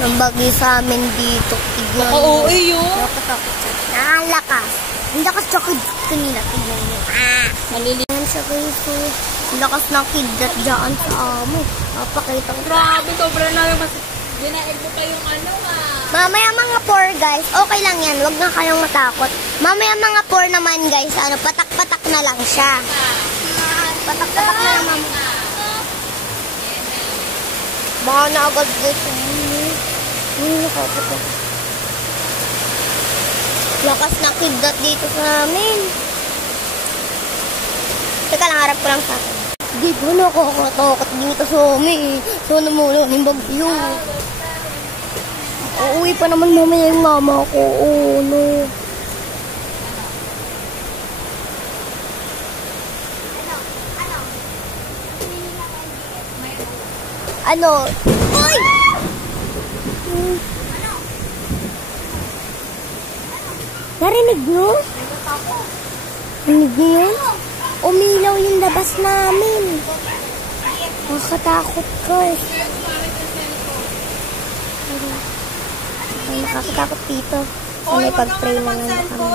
ng bagyo sa amin dito. Tignan Oo, yun. Nakalakas. Ang lakas sa kidlat kanina. Tignan nyo. Malili. Ayan sa kayo. Ang lakas ng kidlat dyan sa amin. Napakita ko. Grabe, sobra na yung dinaig mo pa yung ano Mamaya mga poor guys, okay lang yan. Huwag na kayong matakot. Mamaya mga poor naman guys, patak-patak na lang siya. Patak-patak na lang mamaya. Baka na agad guys. Nakapatak. Lakas ng kidlat dito sa amin. Teka lang, harap ko lang sa akin. Di ba nakakatakot dito sa amin? Sana muna yung bagyo. Uuwi pa naman mamaya yung mama ko. Oh, no. Ano? Uy! Narinig nyo? Narinig nyo yun? Umilaw yung labas namin. Nakakatakot ko eh. Ay, nakakatakot dito. So, may pag-pray na lang kami.